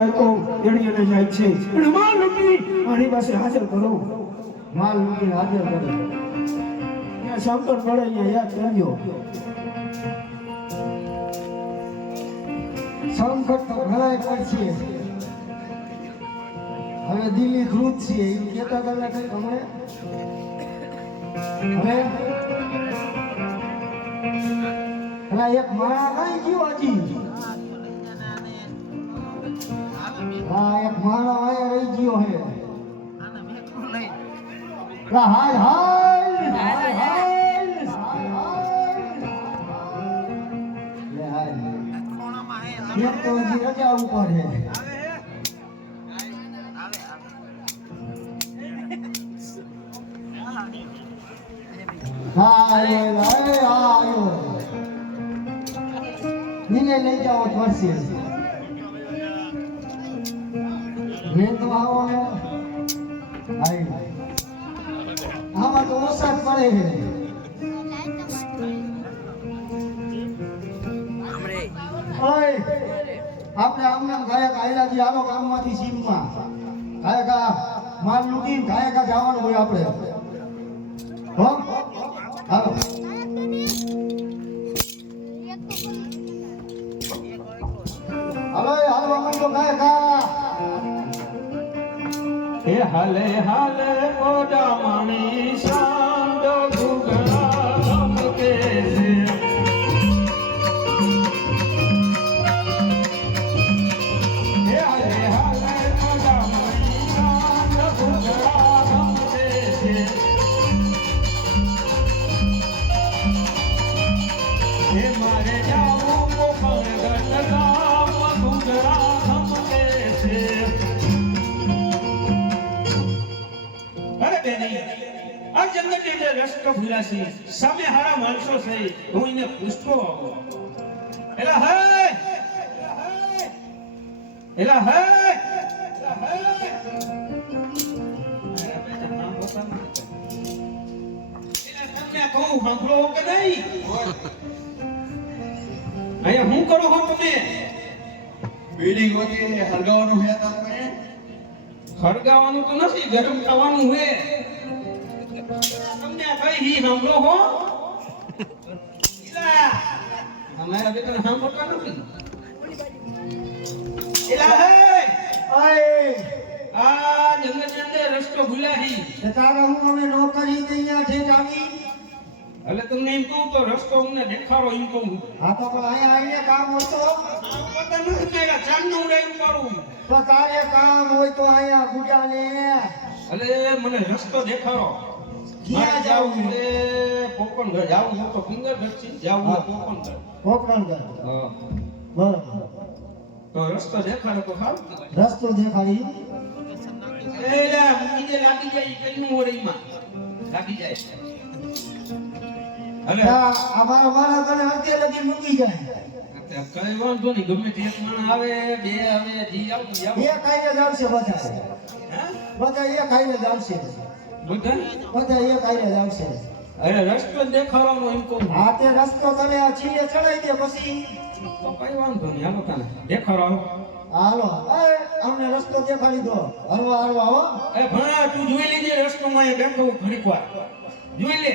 તો એણીને જાય છે અને માલ લૂંટી આની પાસે હાજર કરો. માલ મૂકીને હાજર કરે. ત્યાં શંકર પડે અહીંયા યાદ કરજો. સંકટ તો ઘણાય પડશે. હવે દિલ્હી ધ્રુજ છે એવું કહેતા તમે કંઈક હમણે હવે પેલા એક માણા કઈ ગયો હજી. હા એક માણો આયા રહી ગયો હે. હાલ હાલ હાલ હાલ એક તો હજી રજા ઉપર હે. આયો નીને લઈ જાઓ પડશે. મેં તો આવો ને આમાં તો વરસાદ પડે છે. આપણે આમને ગાયક આયલાજી આવો ગામમાંથી સીમમાં ગાયકા માલ લૂટીને ગાયકા જવાનું હોય આપણે. હો હાલો હાલો હાલો માંડો ગાયકા. હે હાલે હાલે મોડા માણી શાંત ગુગળા ધમકે છે. હે હાલે હાલે મોડા માણી શાંત ગુગળા ધમકે છે. હે મારે જાવું કોકણ ગામ ગુગળા ધમકે છે. આ જંગલની અંદર રસ્તો ભૂલાસી સામે હારા માણસો છે. હું એને પૂછતો એલા હે એલા હે તમને કહું સાંભળો કે નહીં? અહીંયા હું કરો છો તમે? બિલ્ડિંગ વગેરે હળગાવાનું છે તમને? હળગાવાનું તો નથી, ગરમ થવાનું છે. તમને કઈ હી સાંભળો હો? ઇલા અમારા બેટને સાંભળતા નથી. ઇલા હે ઓય આ જંગલની અંદર રસ્તો ભૂલાહી. તે તારા હું અમે નોકરી દઈએ ઠીક આવી. એટલે તમને એમ કહું તો રસ્તો અમને દેખાડો એમ કહું. હા તો પણ અહીંયા આવીને કામ હતો પતા નથી મેરા ચાંદનું ઉડાયું પાડું. તો તારે કામ હોય તો અહીંયા ગુડાને એટલે મને રસ્તો દેખાડો. ક્યાં જાવું છે? પોપનગઢ જાવું છે તો ફિંગરગઢ થી જાવું છે પોપનગઢ. પોકરણગઢ. હા બરાબર તો રસ્તો દેખાડો તો સારું. રસ્તો દેખાડી. એલા મૂકી દે, લાગી જાય કઈનું ઓળીમાં લાગી જાય. હવે અમારા મારા તને અંતે લગી મૂકી જાય. કઈ વાંધો નહીં, ગમે તે એક માણસ આવે બે આવે જી આવું જાવ. એ કાઈને જ આવશે બધા. હા બધા એ કાઈને જ આવશે. બધા બધા એ કાઈને જ આવશે. અરે રસ્તો દેખાડવાનો એમ કહું. હા તે રસ્તો તને આ છીલે ચડાઈ દે પછી તો કઈ વાંધો નહીં, હાલો તને દેખાડો. હાલો અમને રસ્તો દેખાડી દો. હરવા હરવા હો. એ ભણા તું જોઈ લેજે રસ્તો માં બેઠો ઘડીક વાર જોઈ લે.